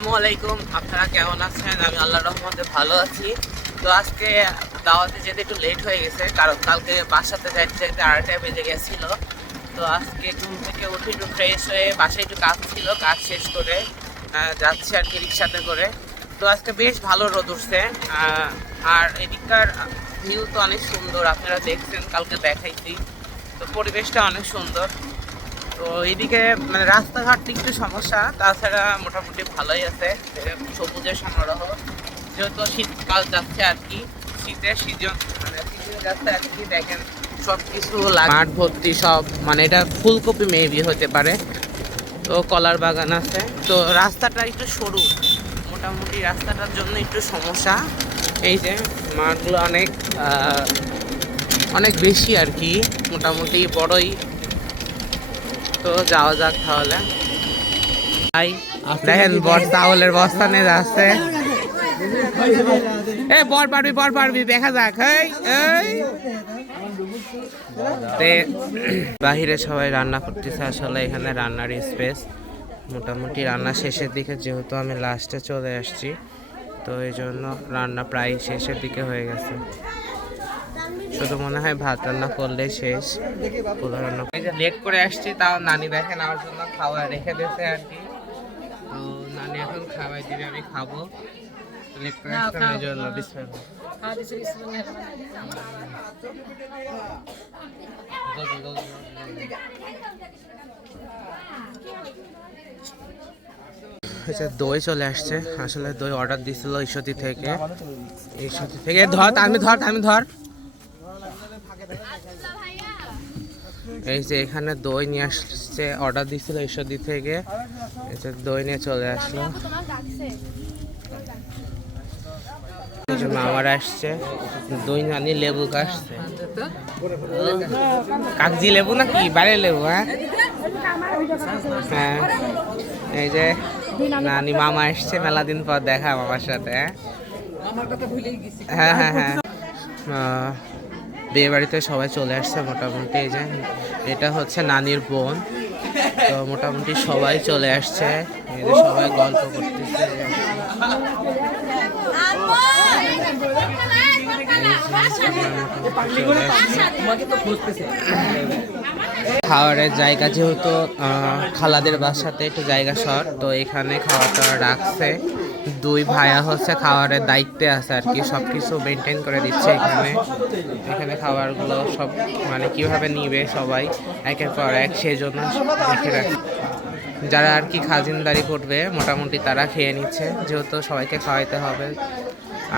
আসসালামাইকুম, আপনারা কেমন আছেন? আমি আল্লাহর রহমতে ভালো আছি। তো আজকে দাওয়াতে যেতে একটু লেট হয়ে গেছে, কারণ কালকে বাসাতে যাইতে যাইতে 8টা বেজে গেছিল। তো আজকে ঘুম থেকে উঠে একটু ফ্রেশ হয়ে বাসায় একটু কাজ ছিল, কাজ শেষ করে যাচ্ছি আর কি রিক্সাতে করে। তো আজকে বেশ ভালো রোদ উঠছে, আর এদিককার ভিউ তো অনেক সুন্দর, আপনারা দেখছেন, কালকে দেখাইছি। তো পরিবেশটা অনেক সুন্দর। তো এইদিকে মানে রাস্তাঘাট একটু সমস্যা, তাছাড়া মোটামুটি ভালোই আছে। সবুজের সমারোহ, যেহেতু শীতকাল যাচ্ছে আর কি, শীতের সিজন মানে সিজন যাচ্ছে আর কি। দেখেন সব কিছু মাঠ ভর্তি সব, মানে এটা ফুলকপি মেবি হতে পারে। তো কলার বাগান আছে। তো রাস্তাটা একটু সরু, মোটামুটি রাস্তাটার জন্য একটু সমস্যা। এই যে মাঠগুলো অনেক অনেক বেশি আর কি, মোটামুটি বড়ই। তো যাওয়া যাক তাহলে। দেখেন বর চাউলের বস্তা নিয়ে যাচ্ছে। এ বর পারবি দেখা যাক। বাহিরে সবাই রান্না করতেছে, আসলে এখানে রান্নার স্পেস মোটামুটি রান্না শেষের দিকে, যেহেতু আমি লাস্টে চলে আসছি, তো এই জন্য রান্না প্রায় শেষের দিকে হয়ে গেছে। শুধু মনে হয় ভাত রান্না করলেই শেষ। এই যে লেট করে আসছি, তাও নানি দেখেন আমার জন্য খাওয়া রেখে দিয়েছে আর কি। তো নানি এখন খাওয়াই দিবে, আমি খাবো। লেট করে আসলাম এই জন্য। দই চলে আসছে, আসলে দই অর্ডার দিছিল ঈশ্বরদী থেকে। ধর এই যে এখানে দই নিয়ে আসছে, অর্ডার দিছিল ঈশ্বরদী থেকে। এই যে দই নিয়ে চলে আসলো। মামার আসছে দই, নানি লেবু কাটছে। কাগজি লেবু নাকি বাইরে লেবু? হ্যাঁ, এই যে নানি মামা আসছে, মেলা দিন পর দেখা মামার সাথে। হ্যাঁ হ্যাঁ হ্যাঁ, বিয়ে বাড়িতে সবাই চলে আসছে মোটামুটি। এই যে এটা হচ্ছে নানির বোন। তো মোটামুটি সবাই চলে আসছে, এই যে সবাই গল্প করতেছে। খাওয়ারের জায়গা, যেহেতু খালাদের বাসাতে একটু জায়গা শর্ট, তো এখানে খাওয়াটা রাখছে। দুই ভাইয়া হচ্ছে খাওয়ারের দায়িত্বে আছে আর কি, সব কিছু মেনটেন করে দিচ্ছে এখানে। এখানে খাবারগুলো সব মানে কিভাবে নিবে সবাই একের পর এক, সেই জন্য দেখে রাখছে। যারা আর কি খাজিনদারি করবে মোটামুটি তারা খেয়ে নিচ্ছে, যেহেতু সবাইকে খাওয়াইতে হবে।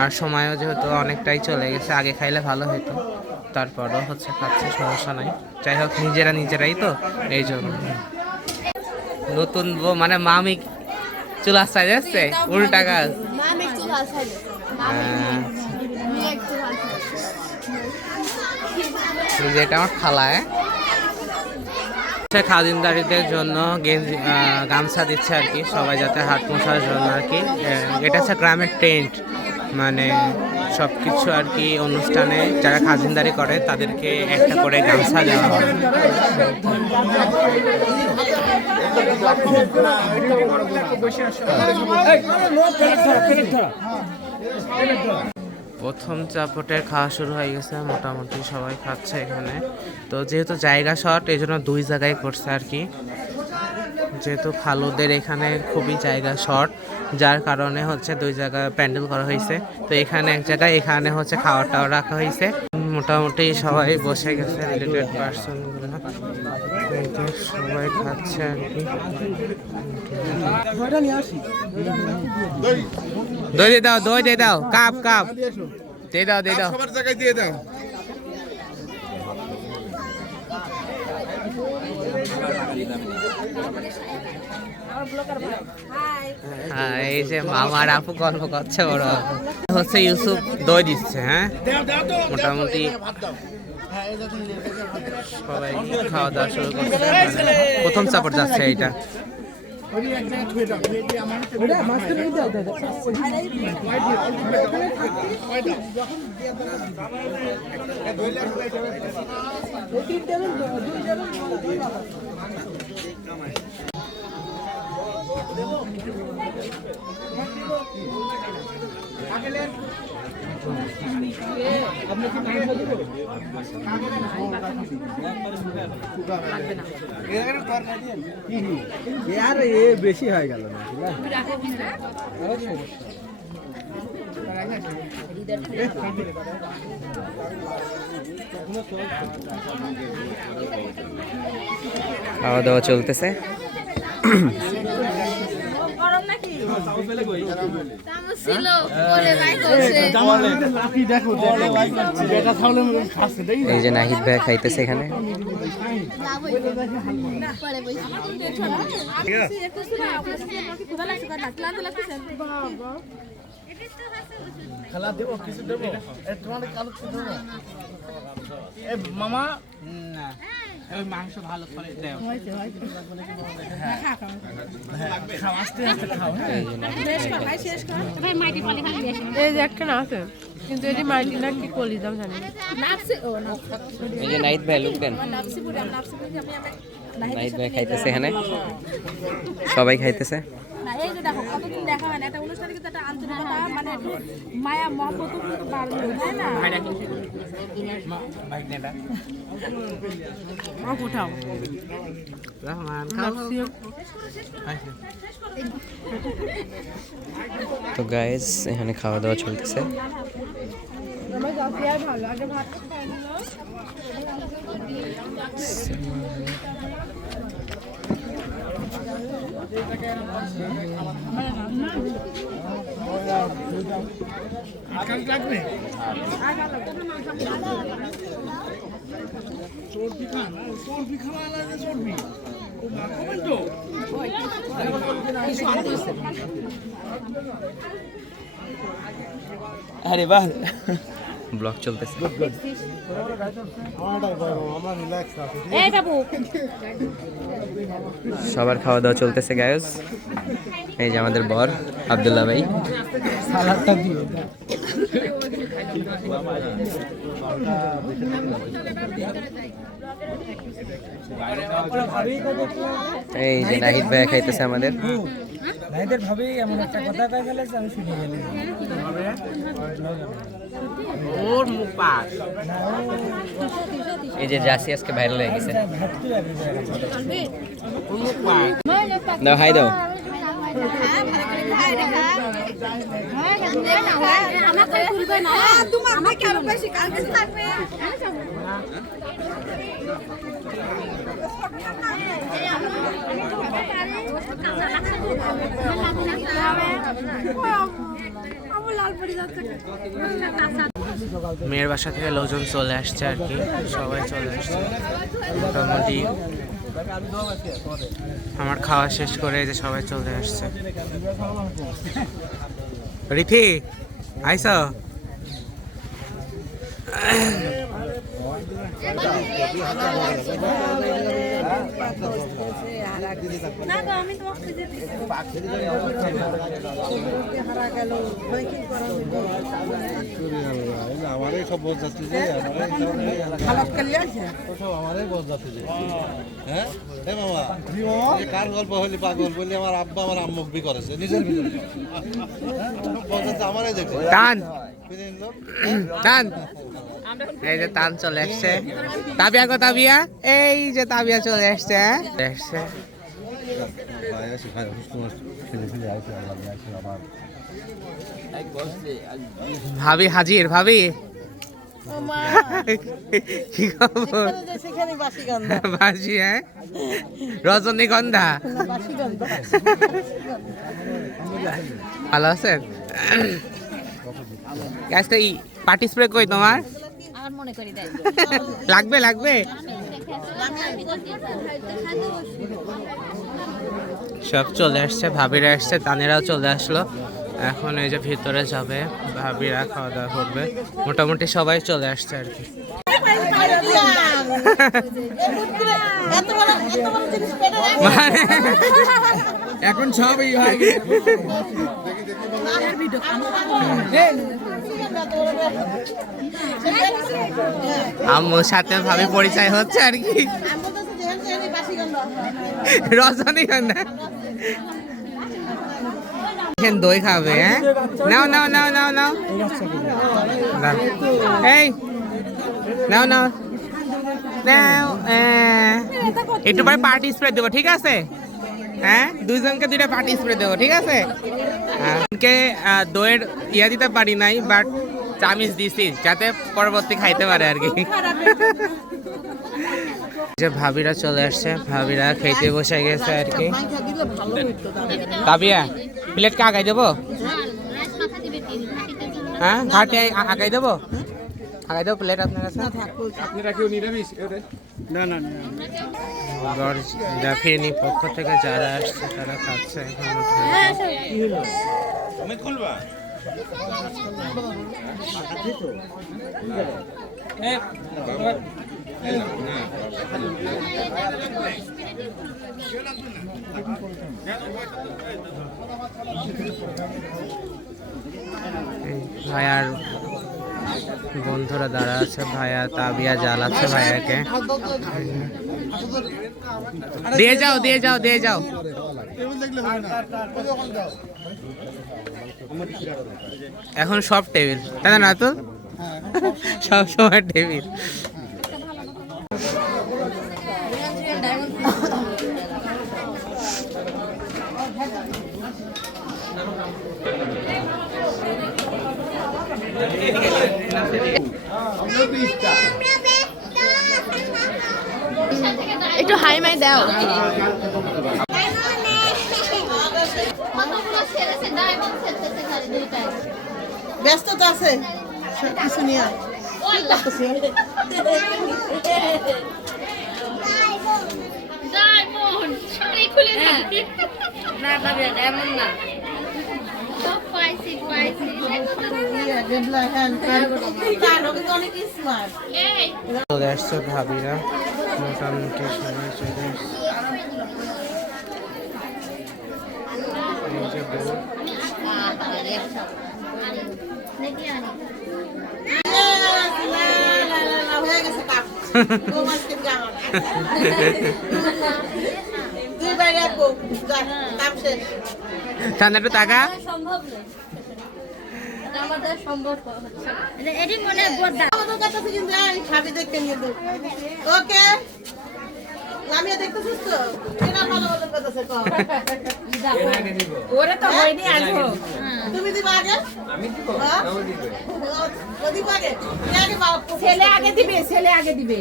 আর সময়ও যেহেতু অনেকটাই চলে গেছে, আগে খাইলে ভালো হতো, তারপরও হচ্ছে খাচ্ছে, সমস্যা নাই। যাই হোক, নিজেরাই তো, এই জন্য। নতুন বউ মানে মামি চুলা চাই যাচ্ছে, উল্টা কাজ। যেটা আমার খালায় খাদিমদারিদের জন্য গেঞ্জি গামছা দিচ্ছে আর কি, সবাই যাতে হাত মোছার জন্য আর কি। এটা হচ্ছে গ্রামের ট্রেন্ড, মানে সব কিছু আর কি অনুষ্ঠানে যারা খাজিনদারি করে তাদেরকে একটা করে গামছা দেওয়া হয়। প্রথম চাপটের খাওয়া শুরু হয়ে গেছে, মোটামুটি সবাই খাচ্ছে এখানে। তো যেহেতু জায়গা শর্ট, এই জন্য দুই জায়গায় করছে আর কি, যেহেতু খালুদের এখানে খুবই জায়গা শর্ট, যার কারণে হচ্ছে দুই জায়গায় প্যান্ডেল করা হয়েছে। তো এখানে এক জায়গায়, এখানে হচ্ছে খাওয়াটাও রাখা হয়েছে। মোটামুটি সবাই বসে গেছে, রিলেটেড পার্সনগুলো সবাই খাচ্ছে আর কি। দই দিয়ে দাও, কাপ দিয়ে দাও সবার জায়গায় দিয়ে দাও। এই যে মামার আপু গল্প করছে, বড় হচ্ছে ইউসুফ দই দিচ্ছে। হ্যাঁ, মোটামুটি সবাই খাওয়া দাওয়া শুরু করছে, প্রথম চাপড় যাচ্ছে এইটা। বেশি হয়ে গেল না খাওয়া দাওয়া চলতেছে। এই যে নাহিদ ভাই খাইতেছে এখানে। খেলা দেবো কিছু দেবো মামা ওই মাংস ভালো করে দেও এই যে একটা না আছে কিন্তু এটি মাইটি না কি কলিজাম জানি এই যে নাহিদ ভাই লুক দেন। নাহিদ ভাই খাইতেছে এখানে, সবাই খাইতেছে। এই যে দেখো কতদিন দেখা হয় না একটা অনুষ্ঠানে কিন্তু একটা আন্তরিকতা মানে একটু মায়া মহব্বত কিন্তু বাড়লো তাই না বাইক নেটা উঠাও তো গাইস এখানে খাওয়া দাওয়া চলতেছে। ভালো আগে ভাত খাই আরে বাহ, ব্লগ চলতেছে। সবার খাওয়া দাওয়া চলতেছে গাইস। এই যে আমাদের বর আব্দুল্লাহ ভাই। এই যে নাহিদ ভাই খাইতেছে আমাদের। নাহিদের ভাবে এমন একটা কথা কয়ে ফেলেছে আমি শুনে গেলি ওর মুখ পাক। এই যে জাসি আজকে ভাইরাল হয়ে গেছে। দাও হাই দাও। মেয়ের বাসা থেকে লোকজন চলে আসছে আর কি, সবাই চলে আসছে মোটামুটি। আমার খাওয়া শেষ করে যে সবাই চলে আসছে। রিথি আইস আমারই সব বস যাচ্ছে যে আমারই বস যাচ্ছে যে হ্যাঁ মামা কার গল্প হলি পাগল বলি আমার আব্বা আমার আম্মুক বি করেছে নিজের ভিতরে বস যাচ্ছে আমারই দেখছে টান টান। এই যে টান চলে আসছে। তাবিয়া গো তাবিয়া, এই যে তাবিয়া চলে আসছে। আসছে ভাবি হাজির। ভাবি কি খবর? বাসি হ্যাঁ, রজনীগন্ধা ভালো আছেন? আজকে পার্টি স্প্রে কই তোমার? লাগবে লাগবে। সব চলে আসছে, ভাবিরা আসছে, তানেরাও চলে আসলো। এখন এই যে ভিতরে যাবে, ভাবিরা খাওয়া দাওয়া করবে। মোটামুটি সবাই চলে আসছে আর কি। মানে এখন সবই হয় আম্মুর সাথে ভাবে পরিচয় হচ্ছে আর কি। রজনীগন্ধা দই খাবে, হ্যাঁ? নাও নাও নাও নাও নাও নাও। এই নাও নাও নাও। একটু পরে পার্টি স্প্রে দেবো, ঠিক আছে? হ্যাঁ, দুইজনকে দুইটা পার্টি স্প্রে দেবো, ঠিক আছে? কে দইয়ের ইয়া দিতে পারি নাই, বাট চামিচ দিছি যাতে পরবর্তী খাইতে পারে আর কি। যে ভাবিরা চলে আসছে, ভাবিরা খেতে বসে গেছে আর কি। কাবিয়া প্লেট কে আগাই দেবো? হ্যাঁ, ঘাটে আগাই দেবো? আগাই দেবো প্লেট আপনার কাছে? ফিরনি পক্ষ থেকে যারা আসছে তারা খাচ্ছে ভাইয়ার বন্ধুরা দাঁড়া আছে, ভাইয়া তাবিয়া জ্বালাচ্ছে ভাইয়াকে। দিয়ে যাও দিয়ে যাও দিয়ে যাও। এখন সব টেবিল, তাই না তো? সব সময় টেবিল। একটু হাই মাই দাও। ব্যস্ততা আছে কিছু নিয়ে এমন না চলে আসছে ভাবিরা, মোটামুটি সবাই চলে আসছে। এই যে বউ। হয়ে গেছে কাপ দুই বাইরে কাপ শেষ। ঠান্ডা একটু টাকা সম্ভব নয়, আমাদের সম্ভব হচ্ছে এটি মনে বদা খাবি দেখতে নিয়ে ওকে নামিয়ে দেখতেছিস তো কেনা ভালো ভালো করতেছে তো ওরে তো হয়নি আসবো। তুমি দিবা আগে? আমি দিব ও দিব আগে আগে বাপ ছেলে আগে দিবে, ছেলে আগে দিবে।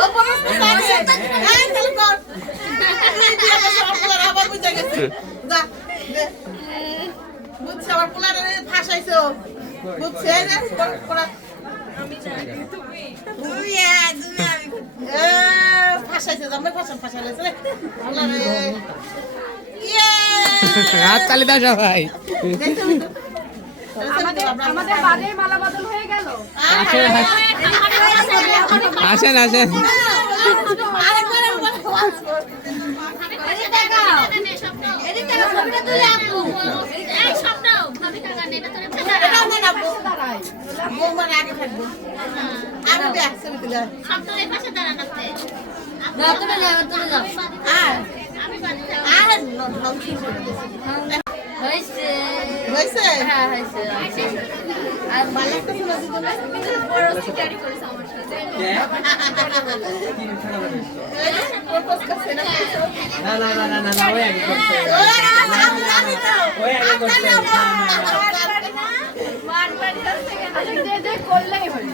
ও প্রমিস আগে এই চল কর এই দিয়ে সব করে আবার বুঝা গেছে যা দে বুঝছ আমার পোলারে ফাঁসাইছো বুঝছে রে পড়া আমি জানি তুমি ফাঁসাইছে আমরা ফাঁসাইছে পোলারে ইয়ে হাত তালি দাও সবাই। আমাদের বাদের মালা বদল হয়ে গেল। আসেন আসেন। হয়েছে হ্যাঁ হয়েছে। আর ভালো লাগতেছে না বড় সিটারি করেছে আমার সাথে। করলেই হলো,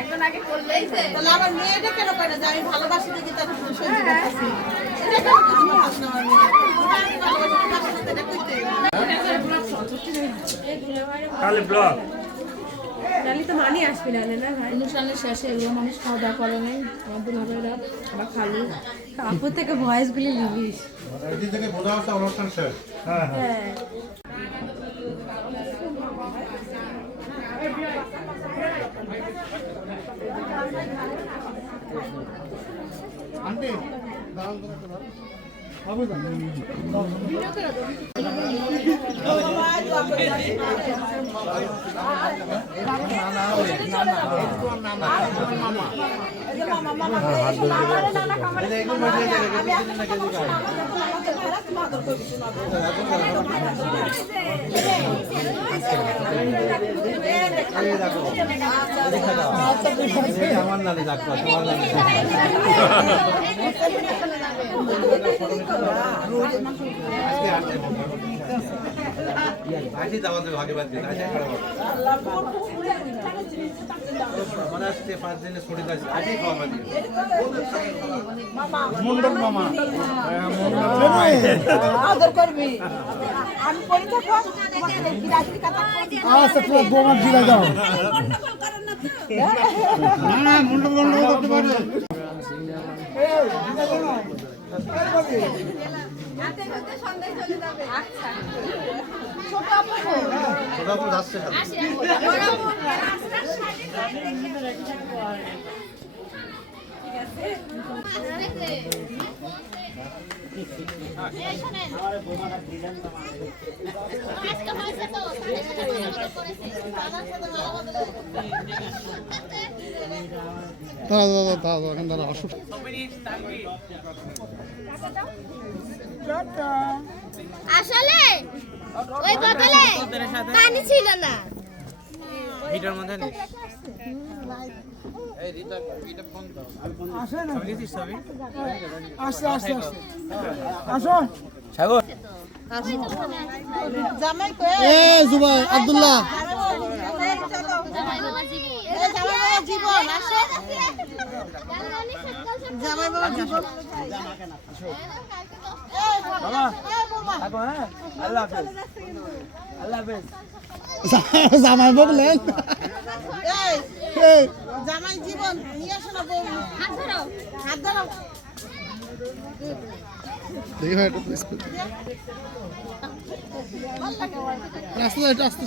একজন আগে করলেই তাহলে আমার মেয়েটা কেন করে না যে আমি ভালোবাসি দেখি তার সহ্য করতেছি এটা কেন বুঝতে পারছি না আমার মেয়ে আমি ভালোবাসি এটা করতে তাহলে ব্লগ অনুষ্ঠানের শেষে এগুলো মানুষ খাওয়া দাওয়া করে নেই, আমাদের ভাবেরা আমরা খালি আপু থেকে ভয়েসগুলি লিভিস। এদিক থেকে বোঝা হচ্ছে অনুষ্ঠান শেষ। হ্যাঁ আন্টি মামা তুমি আদর করবি শোনা আমার নানি ডাক্তার তোমার নানি আজকে যাওয়াতে ভাগে বাদ দিয়ে আজকে খারাপ মানে আজকে 5 দিনের ছুটি আছে আজকে খাওয়া বাদ দিয়ে মন্ডল মামা আদর করবি আমি পরীক্ষা কর তোমাকে বিরাশি কথা আচ্ছা তো বোমা দিলা দাও না মন্ডল মন্ডল করতে পারবে ওরা তো যাচ্ছে আসলে ওই বোতলে পানি ছিল না ভিডিওর মধ্যে নেই আসে না আসছে আসছে আসছে আসো সাগর জামাই কই এ জুবাই আব্দুল্লাহ জামাই বাবা জীবন এই জামাই বাবা জীবন আসে জামাই বাবা জীবন বাবা থাকো হ্যাঁ আল্লাহ হাফেজ আল্লাহ হাফেজ জামাই বললেন এই জামাই জীবন নিয়ে আসো না বউ হাত ধরো হাত ধরো দেখি ভাই একটু স্পিড আস্তে আস্তে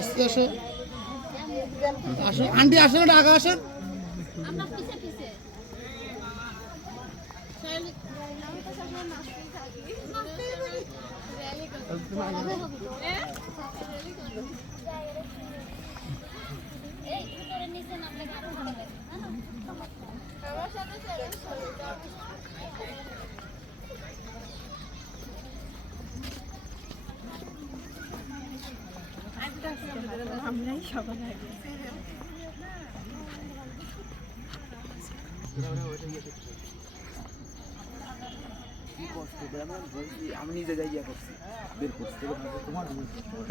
আস্তে আসো আসো আন্টি আসো না ঢাকা আসেন আমরা পিছে পিছে এই উপরে নিচে নামলে আরো ভালো লাগে আমার সাথে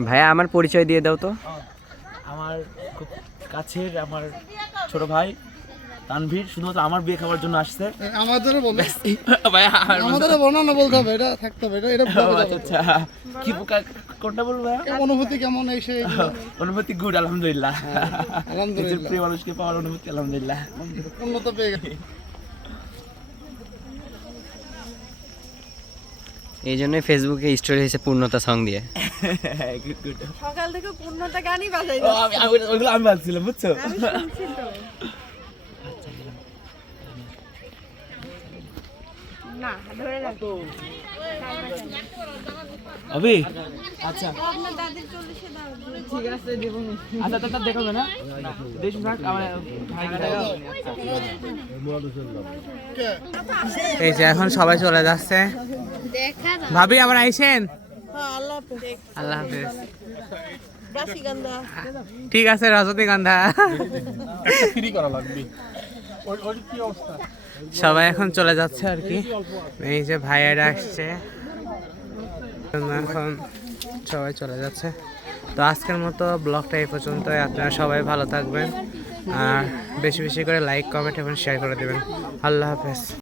ভাইয়া আমার পরিচয় দিয়ে দাও তো। আমার খুব কাছের আমার ছোট ভাই তানভীর শুধুমাত্র আমার বিয়ে খাওয়ার জন্য আসছে। আমাদেরও বলো ভাইয়া আমাদেরও বর্ণনা বলতে হবে এটা থাকতে হবে এটা আচ্ছা কি কোনটা বলবো ভাইয়া? অনুভূতি কেমন এই সেই অনুভূতি গুড আলহামদুলিল্লাহ। আলহামদুলিল্লাহ। নিজের প্রিয় মানুষকে পাওয়ার অনুভূতি আলহামদুলিল্লাহ। উন্নত পেয়ে গেছে এই জন্যই ফেসবুকে স্টোরি হয়েছে পূর্ণতা সং দিয়ে। Good good. সকাল থেকে পূর্ণতা গানই বাজাই ওইগুলো আমি ভাবছিলাম বুঝছো। না ধরে রাখো অবি আচ্ছা আপনার দাদির 40 দাও ঠিক আছে দেব আচ্ছা তা দেখাবে না দেশ ভাগ আমার ভাই এই যে এখন সবাই চলে যাচ্ছে। দেখা না ভাবি আবার আইসেন। হ্যাঁ আল্লাহ হাফেজ আল্লাহ হাফেজ। রাশিগন্ধা ঠিক আছে রজনীগন্ধা। ফ্রি করা লাগবে ওই কি অবস্থা সবাই এখন চলে যাচ্ছে আর কি। এই যে ভাইয়েরা আসছে এখন সবাই চলে যাচ্ছে। তো আজকের মতো ব্লগটা এই পর্যন্তই। আপনারা সবাই ভালো থাকবেন আর বেশি বেশি করে লাইক কমেন্ট এবং শেয়ার করে দেবেন। আল্লাহ হাফেজ।